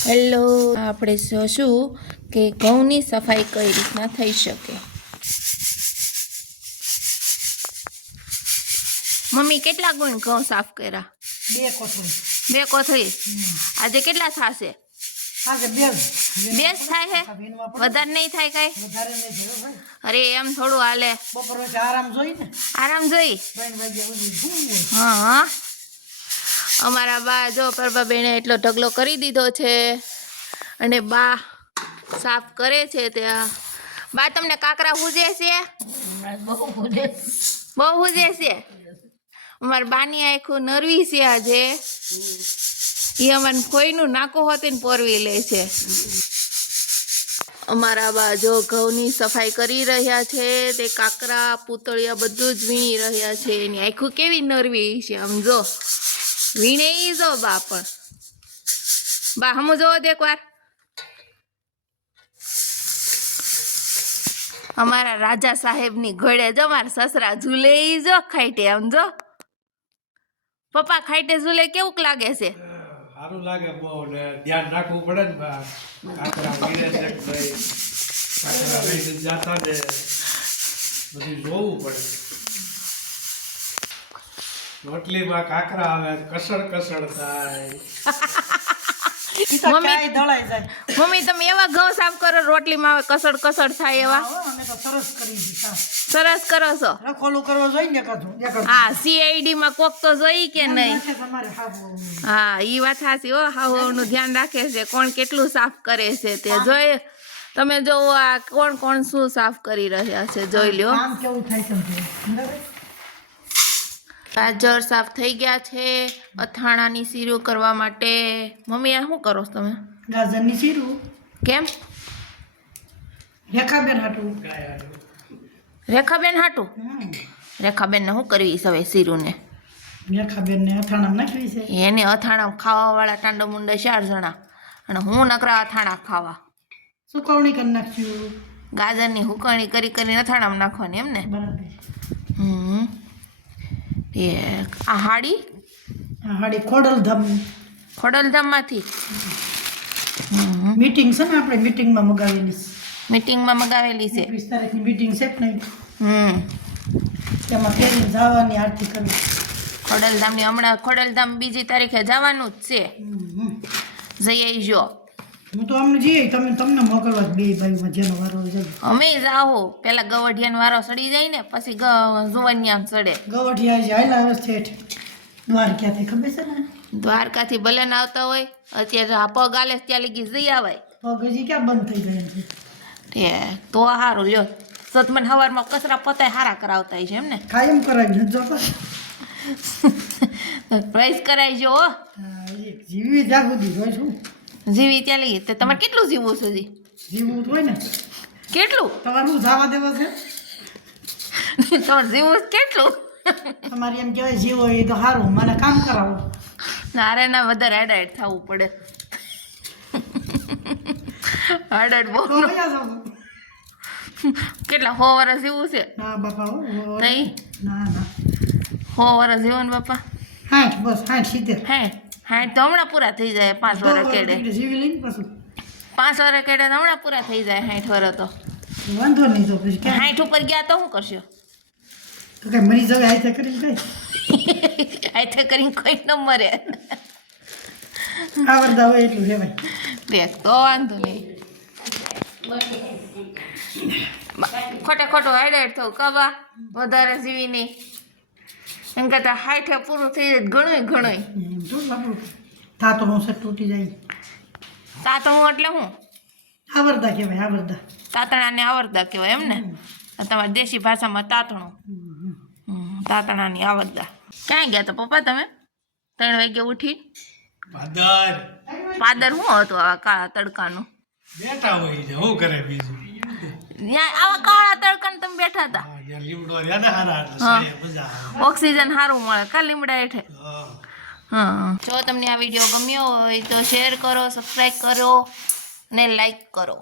Hello, આપણે જોશું કે ઘઉંની સફાઈ કઈ રીતના થઈ શકે। મમ્મી કેટલા ગુણ ઘઉં સાફ કર્યા? 2 કોથળી। 2 કોથળી। આજે કેટલા થશે? આજે 2 જ થાય છે? વધારે નહીં થાય કઈ? વધારે નહીં થયો ભાઈ। અરે એમ થોડું હાલે। બપોર પછી આરામ જોઈ ને, આરામ જોઈ। 3 વાગ્યા સુધી ઘૂમ। હા, અમારા બા જો પ્રભાબેને એટલો ઢગલો કરી દીધો છે અને બા સાફ કરે છે। ત્યાં બા તમને કાકરા હુજે છે? બહુ હુજે છે। અમારા બાની આખું નરવી છે આજે। એ અમારે કોઈનું નાકું હોતી ને પોરવી લે છે। અમારા બા જો ઘઉંની સફાઈ કરી રહ્યા છે। તે કાકરા પૂતળિયા બધું જ વીણી રહ્યા છે। એની આખું કેવી નરવી છે, આમ જો વીણે ઈ જો બા। પણ બા હમું જોવો દે એક વાર। અમારા રાજા સાહેબની ઘોડે જો મારા સસરા ઝૂલે ઈ જો ખાઈટે, આમ જો પપ્પા ખાઈટે ઝૂલે કેવુંક લાગે છે? સારું લાગે બહુ ને ધ્યાન રાખવું પડે ને કાકરા વીણે છે કે ભાઈ કાકરા લઈને જાતા ને બધું જોવું પડે। રોટલીમાં કાકરા આવે કસળ કસળ થાય। મમ્મી દળાઈ જાય। મમ્મી તમે એવા ઘઉં સાફ કરો રોટલીમાં આવે કસડ કસડ થાય એવા? અમે તો સરસ કરી દીધા। સરસ કરો છો। રખોલું કરવો જોઈએ ને કાઢું। હા, CID માં કોક તો જોઈ કે નહીં? તમારે હાવું હા, ઈ વાત સાચી હો। હાવનું ધ્યાન રાખે છે, કોણ કેટલું સાફ કરે છે તે જોઈ। તમે જોવો આ કોણ કોણ શું સાફ કરી રહ્યા છે જોઈ લ્યો। કામ કેવું થાય છે બરાબર। ગાજર સાફ થઈ ગયા છે અથાણાની શીરું કરવા માટે। મમ્મી આ શું કરો છો તમે? ગાજરની શીરું કેમ? રેખાબેન હાટું। રેખાબેન હાટું? રેખાબેનને શું કરવી છે હવે શીરુંને? રેખાબેનને અથાણામાં નાખવી છે। એને અથાણા ખાવાવાળા ટાંડો મુંડે 4 જણા અને હું નકરા અથાણા ખાવા। સુકવણી કરી નાખ્યું। ગાજરની હુકવણી કરી કરીને અથાણામાં નાખવાની એમ ને? બરાબર। એ આ હાડી હાડી ખોડલધામમાંથી મીટિંગ છે ને, આપણે મીટિંગમાં મગાવેલી છે। મીટિંગમાં મગાવેલી છે? 20 તારીખની મીટિંગ છે કે નહીં? તેમાં પહેરીને જવાની આરતી કરવી। ખોડલધામની હમણાં ખોડલધામ 2 તારીખે જવાનું જ છે। જઈ આવજો। હું તો અમને જઈએ, તમને મોકલવા જ 2 ભાઈમાં જેનો વારો જાય। અમે જાઓ પેલા ગવઢિયાનો વારો સડી જાય ને પછી જુવાનિયા સડે। ગવઢિયા જે હાલ્યા આવે છે દ્વારકાથી, ખબર છે ને? દ્વારકાથી ભલે ના આવતા હોય, અત્યારે આ પગ આલે ત્યાં લગી જઈ આવાય। પગ હજી ક્યાં બંધ થઈ ગયા છે? તે તો સારું લ્યો। સતમન સવારમાં કચરા પોતાય હારા કરાવતા છે એમ ને? કાયમ કરાવી નથી જોતો। પ્રાઇસ કરાવજો હો। જીવી જાગુદી હોય છું। જીવી ત્યાં લઈએ તે તમારે કેટલું જીવવું છે? હજી જીવવું હોય ને કેટલું? તમારે શું જવા દેવા છે? તમારે જીવવું કેટલું? તમારે એમ કહેવાય જીવો એ તો સારું, મને કામ કરાવો। નારે ના વધારે હાડાઈટ થવું પડે। હાડાઈટ બહુ કેટલા 100 વર્ષ જીવવું છે? ના બાપા નહીં, ના 100 વર્ષ જીવો ને બાપા? 60 બસ 60 70 60 તો હમણાં પૂરા થઈ જાય। 5 વર્ષ કેડે જીવી લઈને પાછું 5 વર્ષ કેડે તો હમણાં પૂરા થઈ જાય। 60 વર્ષ તો વાંધો નહીં। તો પછી 60 ઉપર ગયા તો શું કરશો? તો કઈ મરી જવે હાથે કરી કઈ આથે કરીને કોઈ ન મરે। આવડતા હોય એટલું રહેવાય। દેખ તો વાંધો નહીં। ખોટે ખોટું હાઈડાઈટ થવું કબા વધારે જીવી નહીં એમ કરતા 60 પૂરું થઈ જાય ઘણું એમ તો બાપુ તાતણું છે તૂટી જાય। તાતણું એટલે શું? આવડતા કહેવાય, આવડતા। તાતણાને આવરદા કહેવાય એમ ને? તમારી દેશી ભાષામાં તાતણું। તાતણાની આવરદા। ક્યાં ગયા તો પપ્પા તમે 3 વાગે ઉઠી? પાદર શું હતું આવા કાળા તડકાનું? બેઠા હોય છે શું કરે બીજું? આવા કાળા તડકાને તમે બેઠા હતા? લીમડો રહ્યા ને હારા એટલે સારી મજા આવે। ઓક્સિજન સારું મળે કા લીમડા હેઠે? હા। જો તમને આ વિડીયો ગમ્યો હોય તો શેર કરો, સબસ્ક્રાઈબ કરો ને લાઈક કરો।